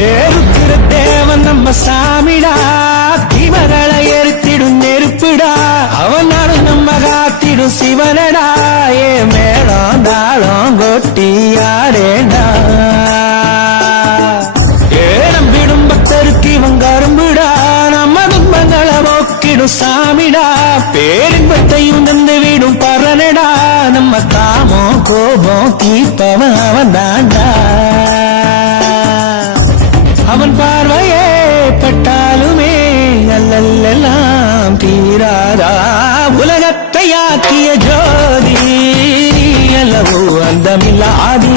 ஏறுக்கிற தேவன் நம்ம சாமிடா, தீமகளை எரித்திடும் நெருப்புடா, அவன் நாடும் நம்ம காத்திடும் சிவனடா. ஏ மேளம் தாளம் கொட்டி ஆடேண்டா, ஏனம்பிடும் பக்தருக்கு இவன் கரும்புடா, நம்ம துன்பங்களை போக்கிடும் சாமிடா, பேரின்பத்தையும் தந்து விடும் பரனடா, நம்ம காமம் கோபம் தீர்ப்பவன் அவன் தாண்டா. அவன் பார்வையே பட்டாலுமே அல்லல்லாம் தீராதா, உலகத்தை ஆக்கிய ஜோதி அல்லவோ அந்தமில்லாதி.